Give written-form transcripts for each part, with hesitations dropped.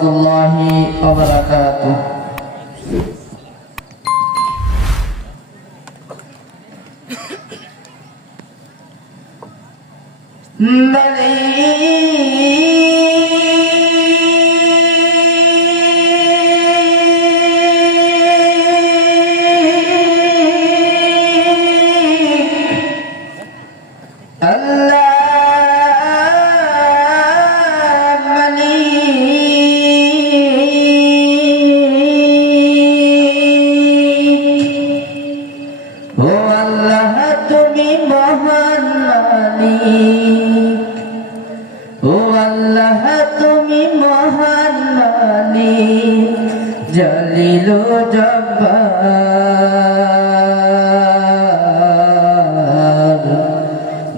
warahmatullahi wabarakatuh.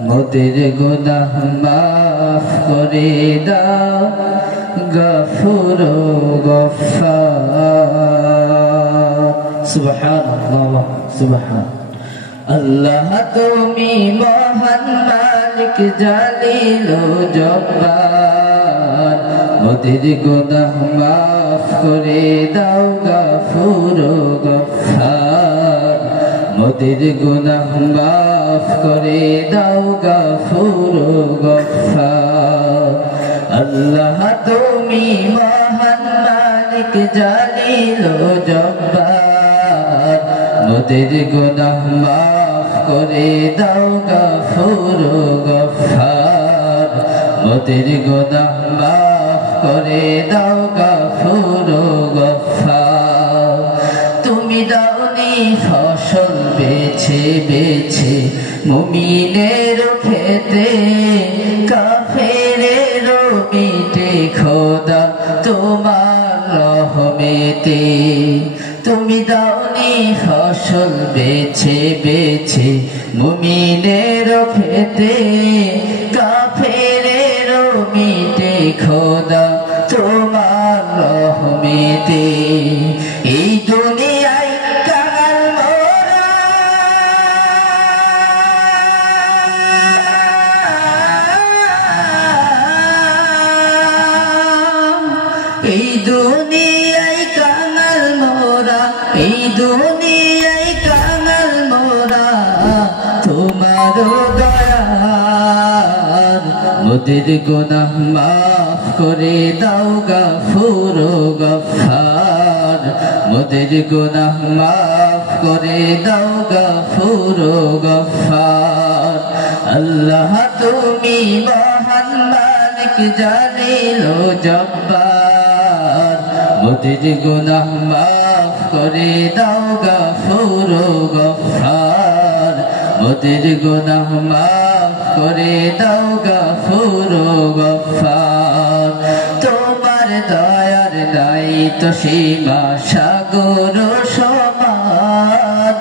মোদের গুনাহ মাফ করে দাও গফুর গফফার। সুবহানাল্লাহ সুবহান। আল্লাহ তুমি মহান মালিক জালিল ও জব্বার, মোদের গুনাহ মাফ করে দাও গফুর গফফার। মোদের গুনাহ মাফ করে দাও গফুর গফফার। আল্লাহ তুমি মহান মালিক জালিল ও জব্বার, মোদের গুনাহ মাফ করে দাও গফুর গফফার। মোদের গুনাহ মাফ করে দাও গফুর গফফার। তুমি দাওনি ফসল বেছে বেছে মুমিনের খেতে, কাফেরের মিটে খোদা তোমার রহমতে। তুমি দাওনি ফসল বেছে বেছে মুমিনের খেতে, কাফেরের মিটে খোদা তোমার রহমতে। এই দুনিয়ায় কাঙাল মোরা, এই দুনিয়ায় কাঙাল মোরা, এই দুনিয়ায় কাঙাল মোরা তোমার দয়ার। মোদের গুনাহ মাফ করে দাও গফুর গফফার। মোদের গুনাহ মাফ করে দাও গফুর গফফার। আল্লাহ তুমি মহান মালিক জালিল ও জব্বার, মোদের গুনাহ মাফ করে দাও গফুর গফফার। মোদের গুনাহ মাফ করে দাও গফুর গফফার। তোমার দয়ার নাই তো সীমা সাগর সমান,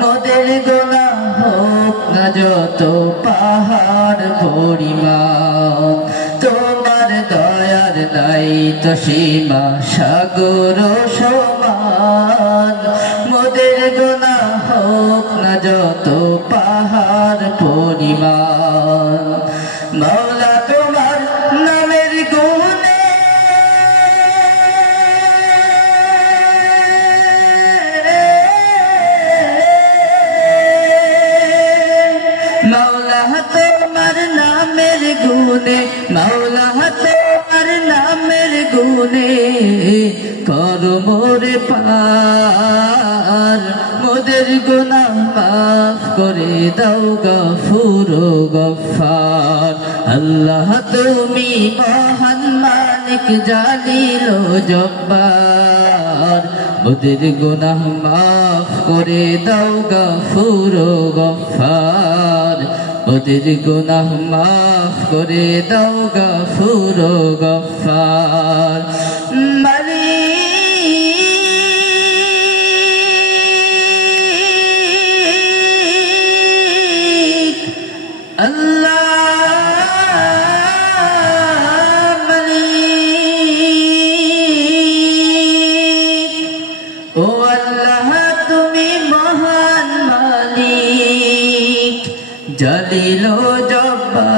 মোদের গুনাহ হোক না যত পাহাড় পরিমাণ। তোমার দয়ার নাই তো সীমা সাগর সমান, মোদের গুনাহ হোক না যত পাহাড় পরিমাণ। মাওলা তোমার নামের গুণে মাওলা তোমার নামের গুণে, মাওলা তোমার নামের গুণে করো মোরে পার। মোদের গুনাহ মাফ করে দাও গফুর গফফার। আল্লাহ তুমি মহান মালিক জালিল ও জব্বার, মোদের গুনাহ মাফ করে দাও গফুর গফফার। মোদের গুনাহ মাফ করে দাও গফুর গফফার। মালিক আল্লাহ মালিক, ও আল্লাহ তুমি মহান মালিক জালিল ও জব্বার।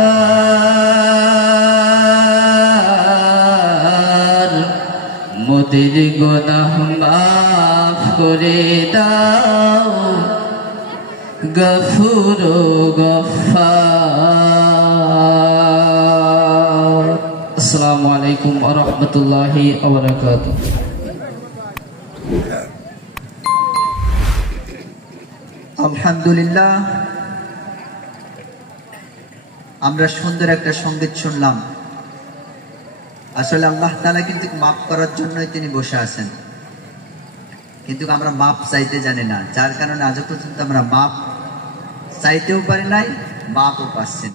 মোদের গুনাহ মাফ করে দাও গফুর গফফার। আসসালামু আলাইকুম ওয়া রাহমাতুল্লাহি ওয়া বারাকাতুহু। আলহামদুলিল্লাহ, আমরা সুন্দর একটা সঙ্গীত শুনলাম। আসলে আল্লাহ তাআলা কিন্তু মাফ করার জন্যই তিনি বসে আছেন, কিন্তু আমরা মাপ চাইতে জানি না, যার কারণে আজ পর্যন্ত আমরা মাপ চাইতেও পারি নাই, মাপও পাচ্ছি না।